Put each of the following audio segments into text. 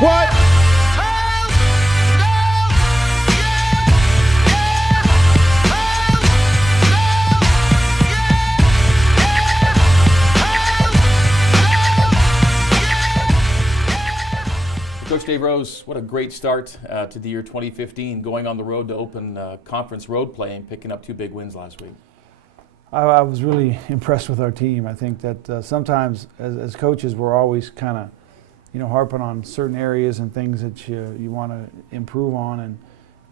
What? Coach Dave Rose, what a great start to the year 2015, going on the road to open conference road play and picking up 2 big wins last week. I was really impressed with our team. I think that sometimes as coaches we're always kind of, harping on certain areas and things that you want to improve on.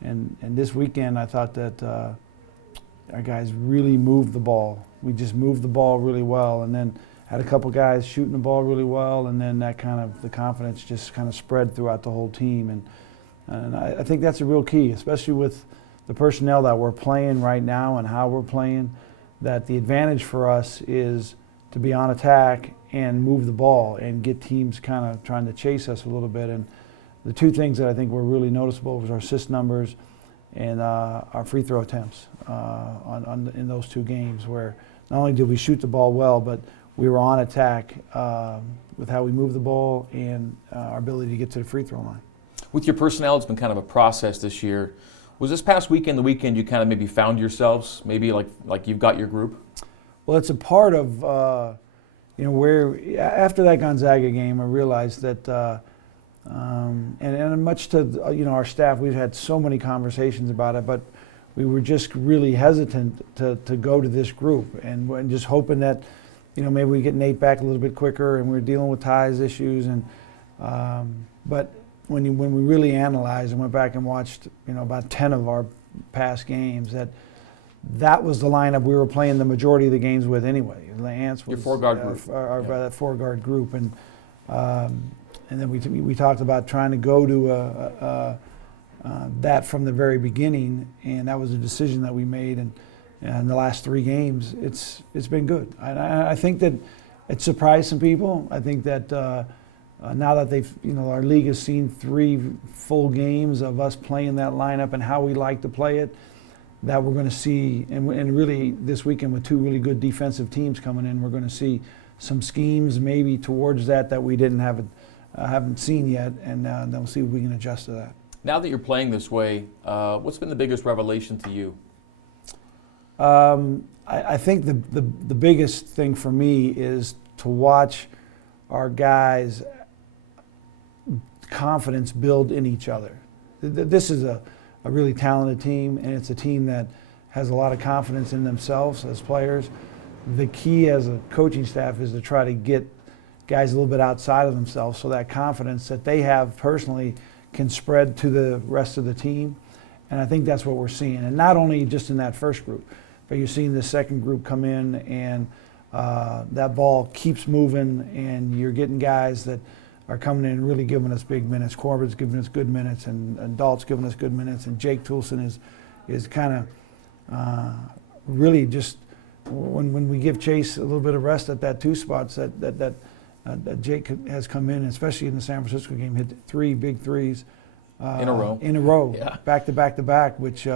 And this weekend I thought that our guys really moved the ball. We just moved the ball really well, and then had a couple guys shooting the ball really well, and then that kind of the confidence just kind of spread throughout the whole team. And I think that's a real key, especially with the personnel that we're playing right now and how we're playing, that the advantage for us is to be on attack and move the ball and get teams kind of trying to chase us a little bit. And the 2 things that I think were really noticeable was our assist numbers and our free throw attempts in those 2 games, where not only did we shoot the ball well, but we were on attack with how we moved the ball and our ability to get to the free throw line. With your personnel, it's been kind of a process this year. Was this past weekend the weekend you kind of maybe found yourselves, maybe like you've got your group? Well, it's a part of, where after that Gonzaga game, I realized that, and much to, our staff, we've had so many conversations about it, but we were just really hesitant to go to this group and just hoping that, maybe we get Nate back a little bit quicker, and we're dealing with ties issues. And but when we really analyzed and went back and watched, about 10 of our past games, that was the lineup we were playing the majority of the games with anyway. Lance was your 4-guard group, that 4-guard group, and then we talked about trying to go to that from the very beginning, and that was a decision that we made. And the last 3 games, it's been good. I think that it surprised some people. I think that now that they've, our league has seen 3 full games of us playing that lineup and how we like to play it, that we're going to see, and really this weekend with 2 really good defensive teams coming in, we're going to see some schemes maybe towards that we haven't seen yet, and then we'll see if we can adjust to that. Now that you're playing this way, what's been the biggest revelation to you? I think the biggest thing for me is to watch our guys' confidence build in each other. This is a really talented team, and it's a team that has a lot of confidence in themselves as players. The key as a coaching staff is to try to get guys a little bit outside of themselves, so that confidence that they have personally can spread to the rest of the team. And I think that's what we're seeing. And not only just in that first group, but you're seeing the second group come in, and that ball keeps moving, and you're getting guys that are coming in and really giving us big minutes. Corbett's giving us good minutes, and Dalt's giving us good minutes, and Jake Toulson is kind of really just, when we give Chase a little bit of rest at that 2 spots, that Jake has come in, especially in the San Francisco game, hit 3 big threes in a row, yeah. back to back, which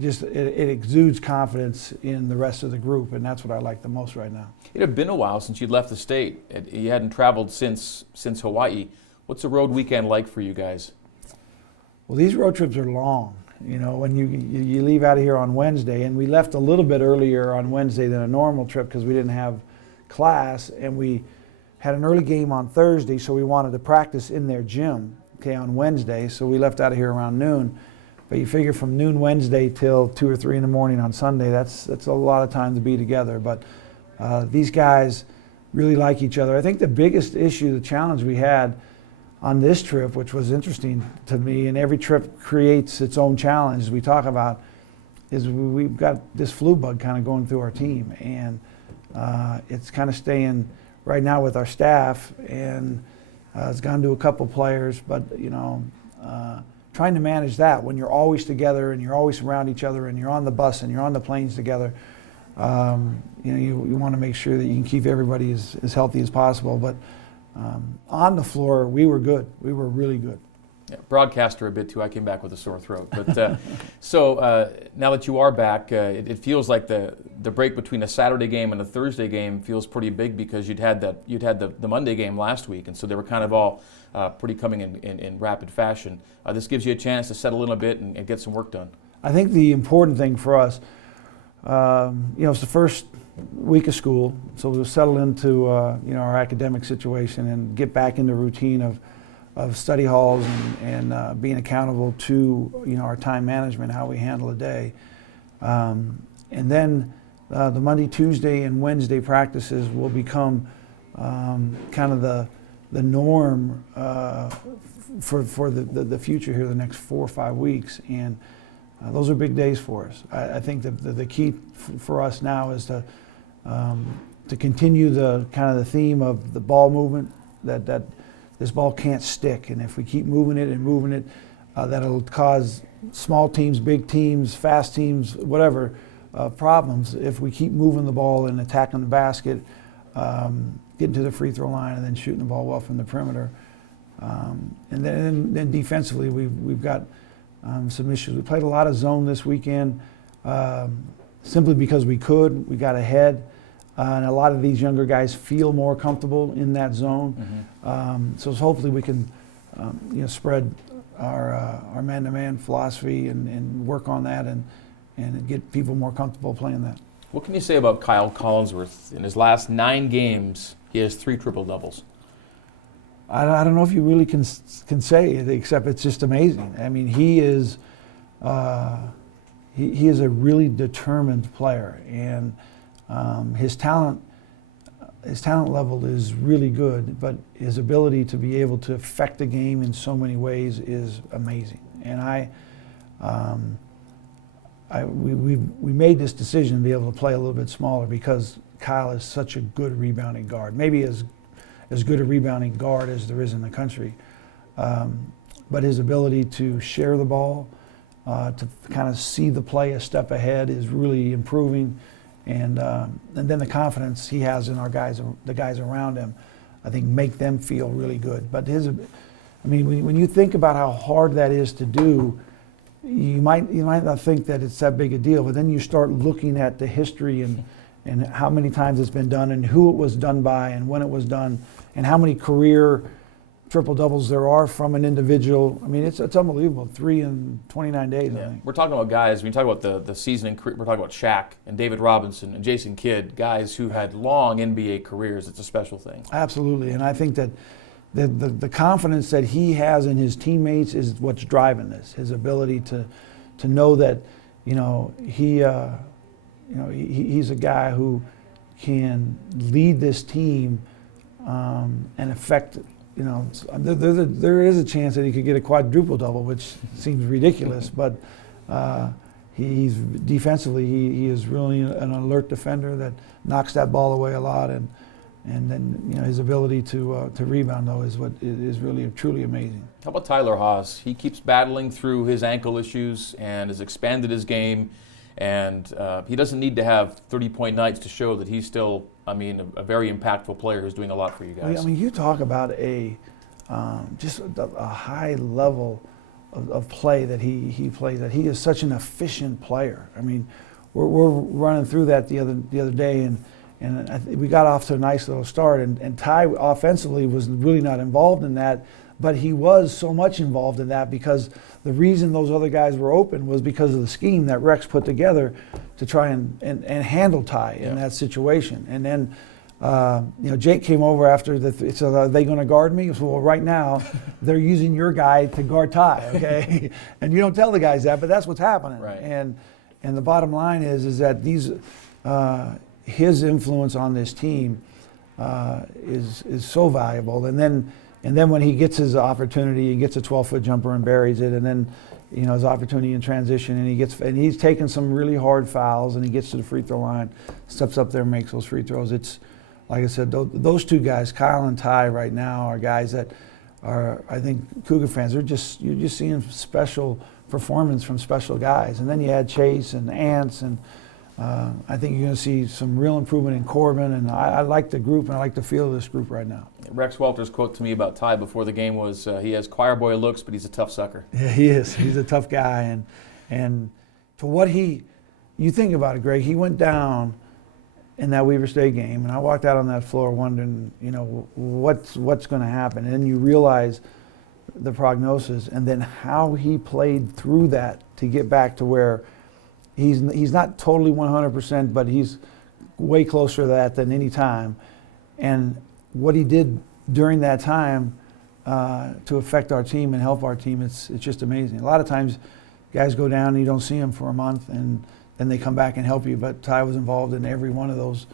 just it exudes confidence in the rest of the group, and that's what I like the most right now. It had been a while since you'd left the state. You hadn't traveled since Hawaii. What's a road weekend like for you guys? Well, these road trips are long. When you leave out of here on Wednesday, and we left a little bit earlier on Wednesday than a normal trip because we didn't have class, and we had an early game on Thursday, so we wanted to practice in their gym, on Wednesday, so we left out of here around noon. But you figure from noon Wednesday till 2 or 3 in the morning on Sunday, that's a lot of time to be together. But these guys really like each other. I think the biggest issue, the challenge we had on this trip, which was interesting to me, and every trip creates its own challenge, as we talk about, is we've got this flu bug kind of going through our team. And it's kind of staying right now with our staff, and it's gone to a couple players, but trying to manage that when you're always together and you're always around each other and you're on the bus and you're on the planes together, you want to make sure that you can keep everybody as healthy as possible. But on the floor, we were good. We were really good. Yeah, broadcaster a bit too. I came back with a sore throat. But so now that you are back, it feels like the break between a Saturday game and a Thursday game feels pretty big because you'd had the Monday game last week, and so they were kind of all pretty coming in rapid fashion. This gives you a chance to settle in a bit and get some work done. I think the important thing for us, it's the first week of school, so we'll settle into our academic situation and get back into routine of study halls and being accountable to our time management, how we handle a day, and then the Monday, Tuesday, and Wednesday practices will become kind of the norm for the future here, the next 4 or 5 weeks, and those are big days for us. I think the key for us now is to continue the kind of the theme of the ball movement, that this ball can't stick, and if we keep moving it, that'll cause small teams, big teams, fast teams, whatever problems. If we keep moving the ball and attacking the basket, getting to the free throw line, and then shooting the ball well from the perimeter, and then defensively, we've got some issues. We played a lot of zone this weekend simply because we could. We got ahead. And a lot of these younger guys feel more comfortable in that zone. Mm-hmm. So hopefully we can spread our man-to-man philosophy and work on that and get people more comfortable playing that. What can you say about Kyle Collinsworth? In his last 9 games, he has 3 triple-doubles. I don't know if you really can say it, except it's just amazing. I mean, he is he is a really determined player, and his talent level is really good, but his ability to be able to affect the game in so many ways is amazing. And we made this decision to be able to play a little bit smaller because Kyle is such a good rebounding guard, maybe as good a rebounding guard as there is in the country. But his ability to share the ball, to kind of see the play a step ahead is really improving. And then the confidence he has in the guys around him, I think make them feel really good. But when you think about how hard that is to do, you might not think that it's that big a deal, but then you start looking at the history and how many times it's been done and who it was done by and when it was done and how many career triple-doubles there are from an individual. I mean, it's unbelievable. 3 in 29 days, I think. We're talking about guys, when you talk about the season, we're talking about Shaq and David Robinson and Jason Kidd, guys who had long NBA careers. It's a special thing. Absolutely, and I think that the confidence that he has in his teammates is what's driving this. His ability to know that, he's a guy who can lead this team and affect. There is a chance that he could get a quadruple double, which seems ridiculous, but he's defensively he is really an alert defender that knocks that ball away a lot, and then his ability to rebound though is what is really truly amazing. How about Tyler Haws? He keeps battling through his ankle issues and has expanded his game, and he doesn't need to have 30-point nights to show that he's still, a very impactful player who's doing a lot for you guys. You talk about just a high level of play that he plays. That he is such an efficient player. We're running through that the other day, and we got off to a nice little start. And Ty offensively was really not involved in that, but he was so much involved in that because the reason those other guys were open was because of the scheme that Rex put together to try and handle Ty in that situation. And then, Jake came over after so are they going to guard me? So, well, right now they're using your guy to guard Ty, okay? And you don't tell the guys that, but that's what's happening. Right. And the bottom line is that his influence on this team is so valuable. And then when he gets his opportunity, he gets a 12-foot jumper and buries it, and then his opportunity in transition, and he's taken some really hard fouls, and he gets to the free throw line, steps up there and makes those free throws. It's like I said, those two guys, Kyle and Ty, right now are guys that are, I think, Cougar fans. You're just seeing special performance from special guys, and then you add Chase and Ants and I think you're going to see some real improvement in Corbin, and I like the group, and I like the feel of this group right now. Rex Welter's quote to me about Ty before the game was, he has choir boy looks, but he's a tough sucker. Yeah, he is. He's a tough guy, and to what you think about it, Greg, he went down in that Weaver State game, and I walked out on that floor wondering, what's going to happen, and then you realize the prognosis, and then how he played through that to get back to where he's not totally 100%, but he's way closer to that than any time. And what he did during that time to affect our team and help our team, it's just amazing. A lot of times guys go down and you don't see them for a month, and then they come back and help you. But Ty was involved in every one of those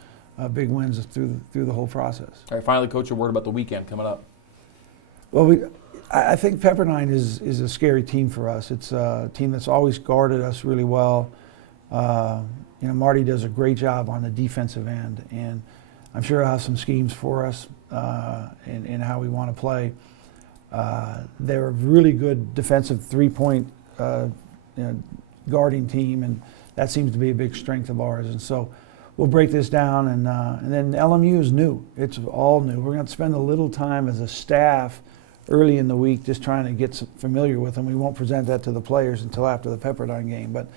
big wins through the whole process. All right, finally, Coach, a word about the weekend coming up. Well, I think Pepperdine is a scary team for us. It's a team that's always guarded us really well. Marty does a great job on the defensive end, and I'm sure he'll have some schemes for us in how we want to play. They're a really good defensive three-point guarding team, and that seems to be a big strength of ours. And so we'll break this down, and then LMU is new. It's all new. We're going to spend a little time as a staff early in the week just trying to get familiar with them. We won't present that to the players until after the Pepperdine game, but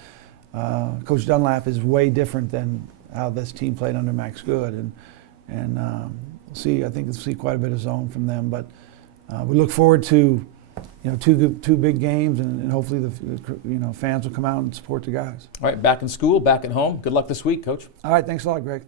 Coach Dunlap is way different than how this team played under Max Good, and we'll I think we'll see quite a bit of zone from them. But we look forward to two big games, and hopefully the fans will come out and support the guys. All right, back in school, back at home. Good luck this week, Coach. All right, thanks a lot, Greg.